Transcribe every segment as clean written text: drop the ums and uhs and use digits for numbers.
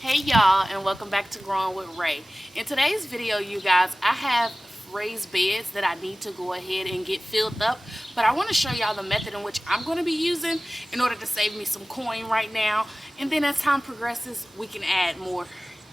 Hey y'all, and welcome back to Growing with Ray. In today's video, you guys, I have raised beds that I need to go ahead and get filled up, but I want to show y'all the method in which I'm going to be using in order to save me some coin right now, and then as time progresses we can add more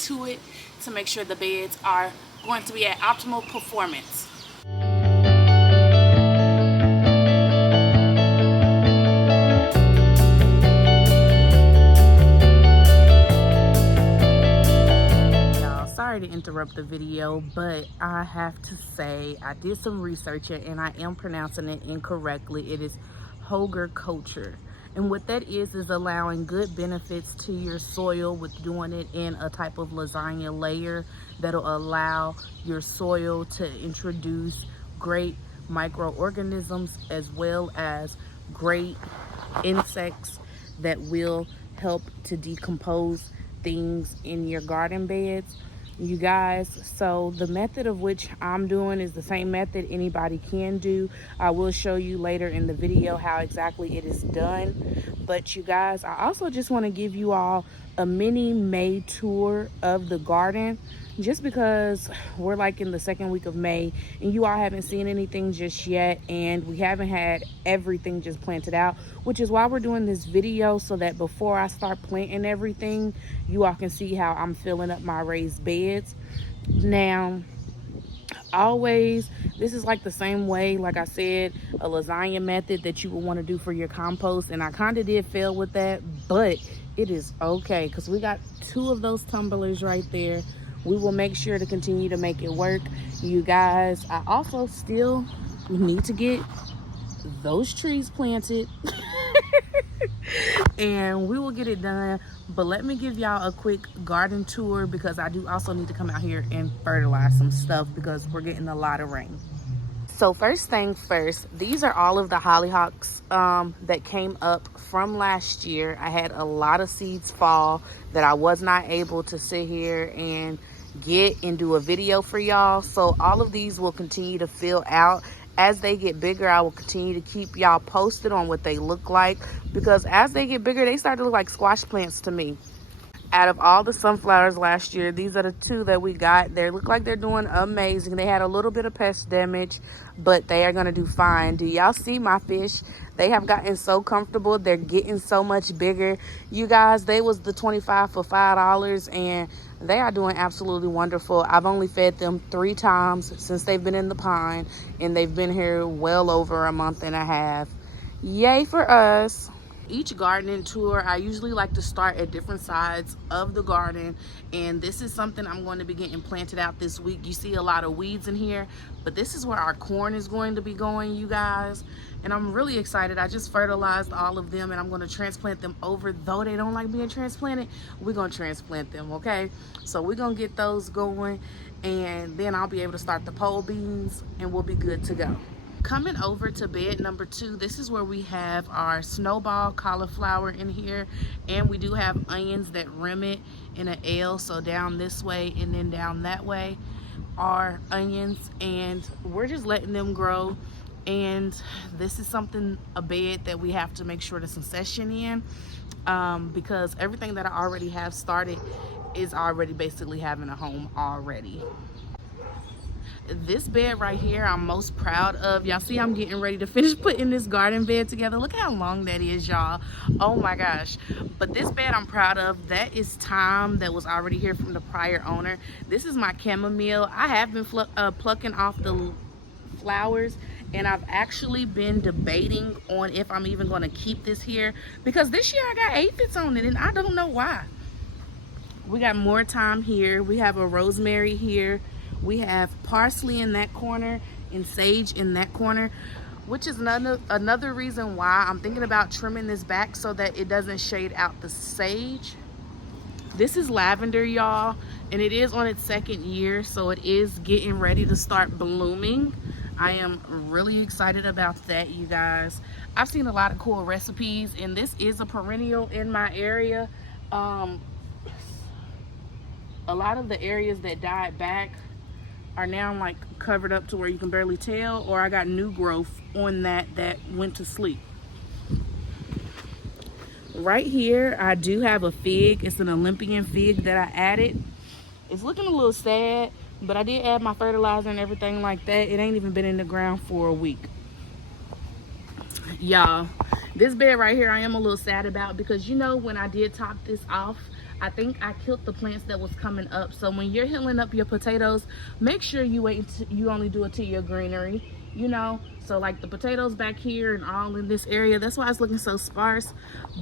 to it to make sure the beds are going to be at optimal performance. Sorry to interrupt the video, but I have to say I did some research and I am pronouncing it incorrectly. It is Hoger culture, and what that is allowing good benefits to your soil with doing it in a type of lasagna layer that'll allow your soil to introduce great microorganisms as well as great insects that will help to decompose things in your garden beds, you guys. So the method of which I'm doing is the same method anybody can do. I will show you later in the video how exactly it is done. But you guys, I also just want to give you all a mini May tour of the garden, just because we're like in the second week of May and you all haven't seen anything just yet, and we haven't had everything just planted out, which is why we're doing this video, so that before I start planting everything, you all can see how I'm filling up my raised beds. Now, always, this is like the same way, like I said, a lasagna method that you would want to do for your compost, and I kind of did fail with that, but it is okay because we got 2 of those tumblers right there. We will make sure to continue to make it work, you guys. I also still need to get those trees planted and we will get it done. But let me give y'all a quick garden tour, because I do also need to come out here and fertilize some stuff because we're getting a lot of rain. So first thing first, these are all of the hollyhocks that came up from last year. I had a lot of seeds fall that I was not able to sit here and get and do a video for y'all. So all of these will continue to fill out. As they get bigger, I will continue to keep y'all posted on what they look like, because as they get bigger, they start to look like squash plants to me. Out of all the sunflowers last year, these are the 2 that we got. They look like they're doing amazing. They had a little bit of pest damage, but they are going to do fine. Do y'all see my fish? They have gotten so comfortable. They're getting so much bigger. You guys, they was the 25 for $5, and they are doing absolutely wonderful. I've only fed them 3 times since they've been in the pond, and they've been here well over a month and a half. Yay for us. Each gardening tour, I usually like to start at different sides of the garden, and this is something I'm going to be getting planted out this week. You see a lot of weeds in here, but this is where our corn is going to be going, you guys, and I'm really excited. I just fertilized all of them, and I'm going to transplant them over. Though they don't like being transplanted, we're going to transplant them, okay? So we're going to get those going, and then I'll be able to start the pole beans, and we'll be good to go. Coming over to bed number 2, this is where we have our snowball cauliflower in here, and we do have onions that rim it in an L, so down this way and then down that way are onions, and we're just letting them grow. And this is a bed that we have to make sure to succession in, because everything that I already have started is already basically having a home already. This bed right here I'm most proud of. Y'all see I'm getting ready to finish putting this garden bed together. Look how long that is, y'all. Oh my gosh. But this bed I'm proud of. That is thyme that was already here from the prior owner. This is my chamomile. I have been plucking off the flowers, and I've actually been debating on if I'm even going to keep this here, because this year I got aphids on it and I don't know why. We got more thyme here. We have a rosemary here. We have parsley in that corner and sage in that corner, which is another reason why I'm thinking about trimming this back so that it doesn't shade out the sage. This is lavender, y'all, and it is on its 2nd year, so it is getting ready to start blooming. I am really excited about that, you guys. I've seen a lot of cool recipes, and this is a perennial in my area. A lot of the areas that died back are now like covered up to where you can barely tell, or I got new growth on that went to sleep. Right here, I do have a fig. It's an Olympian fig that I added. It's looking a little sad, but I did add my fertilizer and everything like that. It ain't even been in the ground for a week. Y'all, this bed right here I am a little sad about, because you know, when I did top this off, I think I killed the plants that was coming up. So when you're healing up your potatoes, make sure you you only do it to your greenery, you know. So like the potatoes back here and all in this area, that's why it's looking so sparse,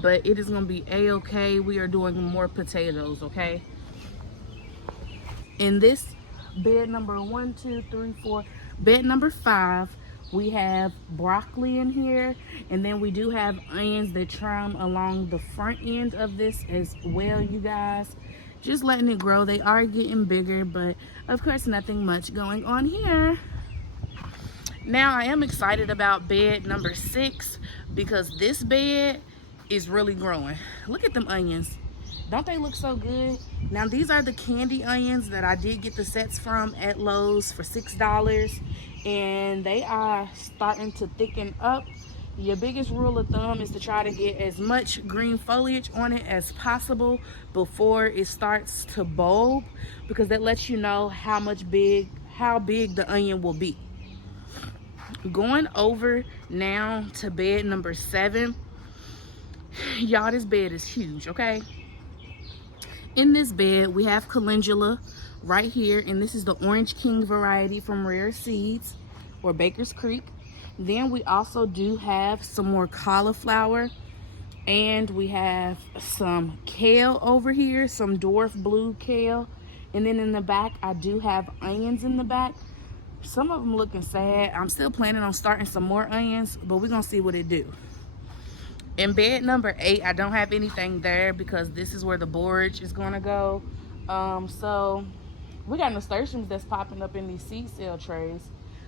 but it is going to be a-okay. We are doing more potatoes, okay? In this bed number 1, 2, 3, 4, bed number 5, we have broccoli in here, and then we do have onions that trim along the front end of this as well, you guys. Just letting it grow. They are getting bigger, but of course nothing much going on here. Now I am excited about bed number 6, because this bed is really growing. Look at them onions. Don't they look so good? Now these are the candy onions that I did get the sets from at Lowe's for $6, and they are starting to thicken up. Your biggest rule of thumb is to try to get as much green foliage on it as possible before it starts to bulb, because that lets you know how big the onion will be. Going over now to bed number 7. Y'all, this bed is huge, okay? In this bed, we have calendula right here, and this is the Orange King variety from Rare Seeds or Baker's Creek. Then we also do have some more cauliflower, and we have some kale over here, some dwarf blue kale. And then in the back, I do have onions in the back. Some of them looking sad. I'm still planning on starting some more onions, but we're gonna see what it do. In bed number 8, I don't have anything there because this is where the borage is gonna go. So we got nasturtiums that's popping up in these seed cell trays,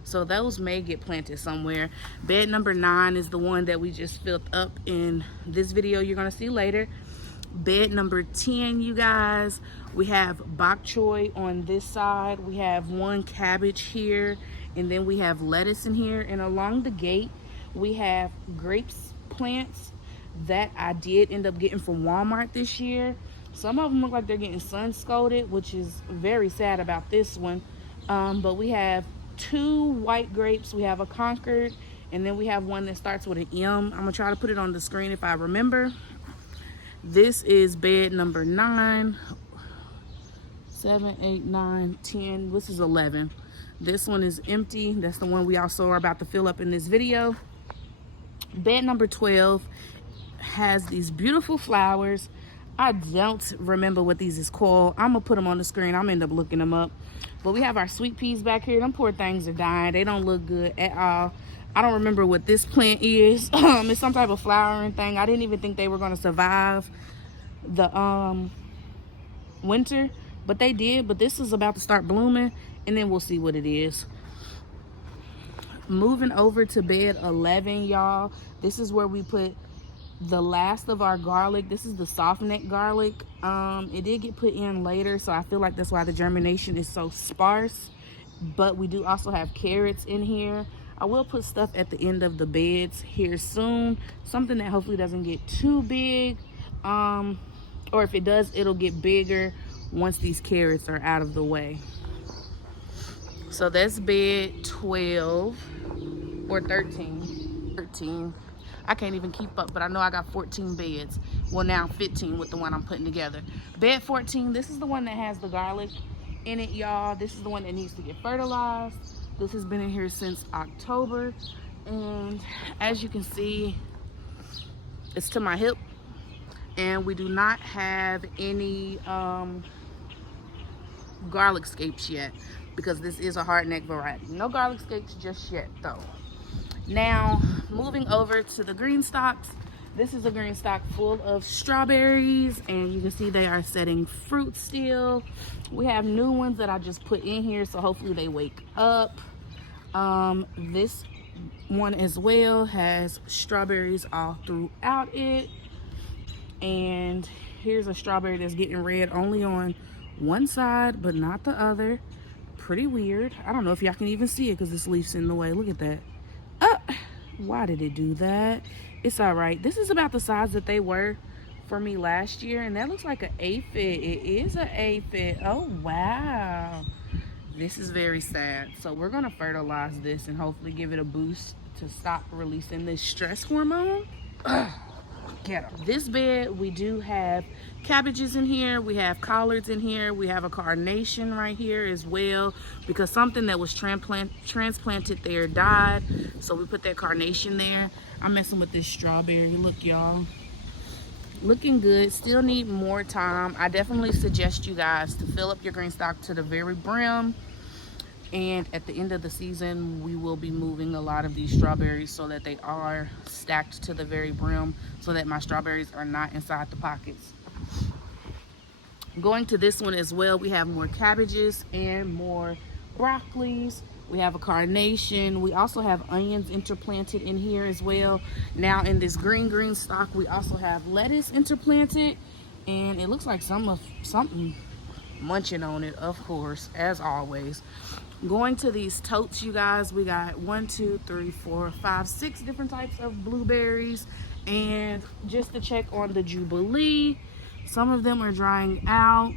so those may get planted somewhere. Bed number 9 is the one that we just filled up in this video you're gonna see later. Bed number 10, you guys, we have bok choy on this side. We have one cabbage here, and then we have lettuce in here. And along the gate, we have grapes plants that I did end up getting from Walmart this year. Some of them look like they're getting sun scalded, which is very sad about this one. But we have 2 white grapes. We have a Concord, and then we have one that starts with an M. I'm gonna try to put it on the screen if I remember. This is bed number 9, 7, 8, 9, 10. This is 11. This one is empty. That's the one we also are about to fill up in this video. Bed number 12 has these beautiful flowers. I don't remember what these is called. I'm gonna put them on the screen. I'm gonna end up looking them up. But we have our sweet peas back here. Them poor things are dying. They don't look good at all. I don't remember what this plant is. It's some type of flowering thing. I didn't even think they were gonna survive the winter, but they did. But this is about to start blooming, and then we'll see what it is. Moving over to bed 11, y'all. This is where we put the last of our garlic. This is the soft neck garlic. It did get put in later, so I feel like that's why the germination is so sparse. But we do also have carrots in here. I will put stuff at the end of the beds here soon, something that hopefully doesn't get too big, or if it does, it'll get bigger once these carrots are out of the way. So that's bed 12 or 13. I can't even keep up, but I know I got 14 beds. Well, now 15 with the one I'm putting together. Bed 14, this is the one that has the garlic in it, y'all. This is the one that needs to get fertilized. This has been in here since October, and as you can see, it's to my hip, and we do not have any garlic scapes yet, because this is a hardneck variety. No garlic scapes just yet though. Now moving over to the green stalks, this is a green stalk full of strawberries, and you can see they are setting fruit still. We have new ones that I just put in here, so hopefully they wake up. This one as well has strawberries all throughout it, and here's a strawberry that's getting red only on one side but not the other. Pretty weird. I don't know if y'all can even see it because this leaf's in the way. Look at that. Why did it do that? It's all right. This is about the size that they were for me last year, and that looks like an aphid. It is an aphid. Oh wow, this is very sad. So we're gonna fertilize this and hopefully give it a boost to stop releasing this stress hormone. Get 'em. This bed, we do have cabbages in here, we have collards in here, we have a carnation right here as well, because something that was transplanted there died, so we put that carnation there. I'm messing with this strawberry. Look, y'all, looking good. Still need more time. I definitely suggest you guys to fill up your green stock to the very brim, and at the end of the season we will be moving a lot of these strawberries so that they are stacked to the very brim, so that my strawberries are not inside the pockets. Going to this one as well, we have more cabbages and more broccolis. We have a carnation. We also have onions interplanted in here as well. Now in this green stock, we also have lettuce interplanted, and it looks like something munching on it, of course, as always. Going to these totes, you guys, we got 1, 2, 3, 4, 5, 6 different types of blueberries. And just to check on the Jubilee, some of them are drying out,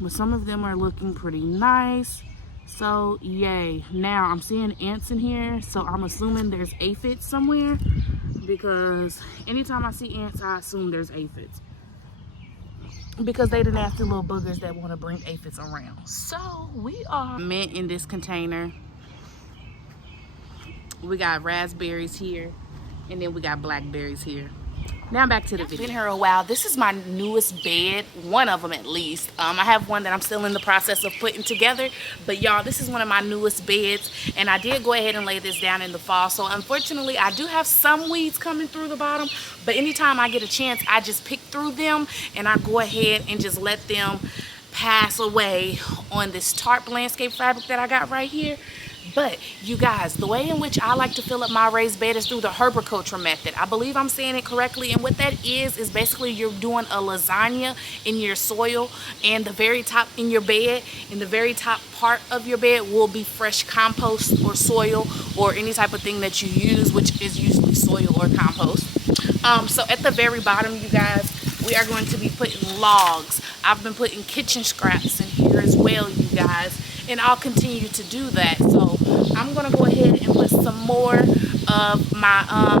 but some of them are looking pretty nice. So yay. Now I'm seeing ants in here, so I'm assuming there's aphids somewhere, because anytime I see ants, I assume there's aphids, because they the nasty little boogers that want to bring aphids around. So we are mint in this container. We got raspberries here, and then we got blackberries here. Now back to the video. Been here a while. This is my newest bed, one of them at least. I have one that I'm still in the process of putting together, but y'all, this is one of my newest beds, and I did go ahead and lay this down in the fall. So unfortunately, I do have some weeds coming through the bottom, but anytime I get a chance, I just pick through them and I go ahead and just let them pass away on this tarp landscape fabric that I got right here. But you guys, the way in which I like to fill up my raised bed is through the herbiculture method. I believe I'm saying it correctly, and what that is basically you're doing a lasagna in your soil, and the very top in your bed, in the very top part of your bed will be fresh compost or soil or any type of thing that you use, which is usually soil or compost. So at the very bottom, you guys, we are going to be putting logs. I've been putting kitchen scraps in here as well, you guys, and I'll continue to do that. So I'm gonna go ahead and put some more of my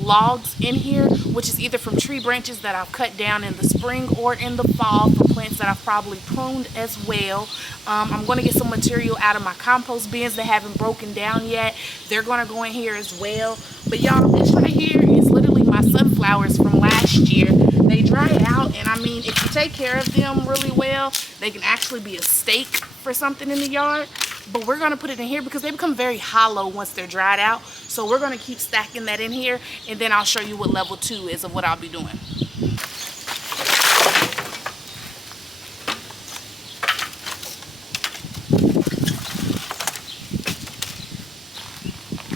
logs in here, which is either from tree branches that I've cut down in the spring or in the fall for plants that I've probably pruned as well. I'm gonna get some material out of my compost bins that haven't broken down yet. They're gonna go in here as well. But y'all, this right here is literally my sunflowers from last year. They dry out, and I mean, if you take care of them really well, they can actually be a stake for something in the yard. But we're gonna put it in here because they become very hollow once they're dried out. So we're gonna keep stacking that in here, and then I'll show you what level 2 is of what I'll be doing.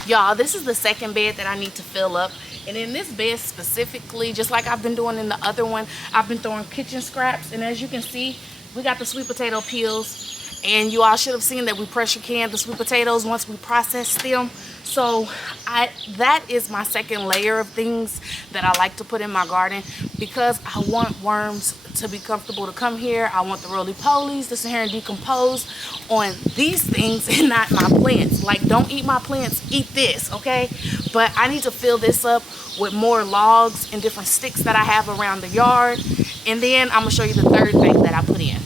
Y'all, this is the second bed that I need to fill up. And in this bed specifically, just like I've been doing in the other one, I've been throwing kitchen scraps. And as you can see, we got the sweet potato peels. And you all should have seen that we pressure canned the sweet potatoes once we processed them. So that is my second layer of things that I like to put in my garden, because I want worms to be comfortable to come here. I want the roly-polies to sit here and decompose on these things and not my plants. Like, don't eat my plants, eat this, okay? But I need to fill this up with more logs and different sticks that I have around the yard. And then I'm gonna show you the third thing that I put in.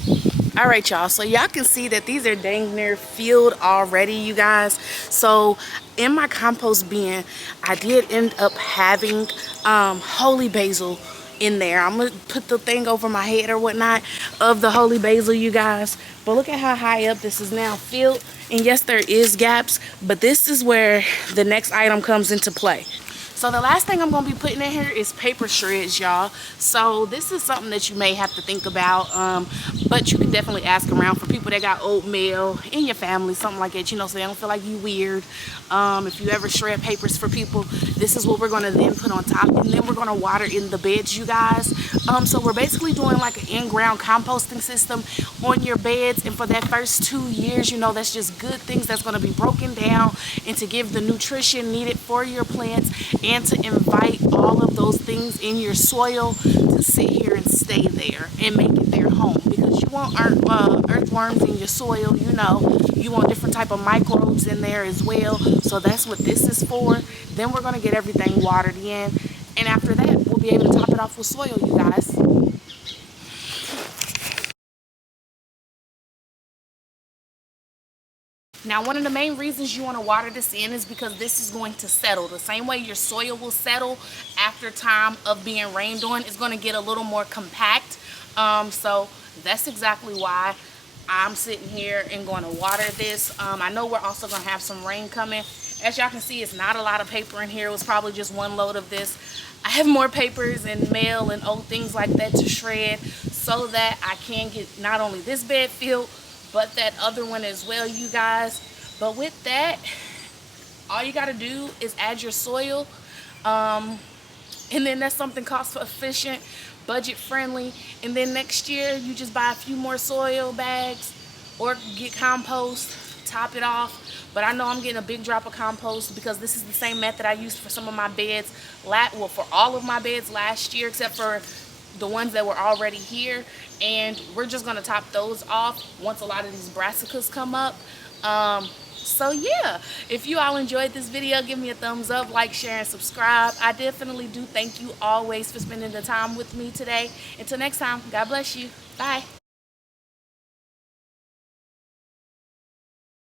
All right, y'all, so y'all can see that these are dang near filled already, you guys. So in my compost bin, I did end up having holy basil in there. I'm gonna put the thing over my head or whatnot of the holy basil, you guys. But look at how high up this is now filled. And yes, there is gaps, but this is where the next item comes into play. So the last thing I'm going to be putting in here is paper shreds, y'all. So this is something that you may have to think about, but you can definitely ask around for people that got oatmeal in your family, something like that, you know, so they don't feel like you weird. If you ever shred papers for people, this is what we're going to then put on top, and then we're going to water in the beds, you guys. So we're basically doing like an in-ground composting system on your beds, and for that first 2 years, you know, that's just good things that's going to be broken down and to give the nutrition needed for your plants. and to invite all of those things in your soil to sit here and stay there and make it their home, because you want earthworms in your soil, you know, you want different type of microbes in there as well. So that's what this is for. Then we're going to get everything watered in, and after that we'll be able to top it off with soil, you guys. Now, one of the main reasons you want to water this in is because this is going to settle. The same way your soil will settle after time of being rained on, it's going to get a little more compact. So that's exactly why I'm sitting here and going to water this. I know we're also going to have some rain coming. As y'all can see, it's not a lot of paper in here. It was probably just one load of this. I have more papers and mail and old things like that to shred so that I can get not only this bed filled, but that other one as well, you guys. But with that, all you got to do is add your soil, and then that's something cost efficient, budget friendly, and then next year you just buy a few more soil bags or get compost, top it off. But I know I'm getting a big drop of compost because this is the same method I used for some of my beds, well, for all of my beds last year, except for the ones that were already here. And we're just going to top those off once a lot of these brassicas come up. So yeah, if you all enjoyed this video, give me a thumbs up, like, share, and subscribe. I definitely do thank you always for spending the time with me today. Until next time, God bless you. Bye.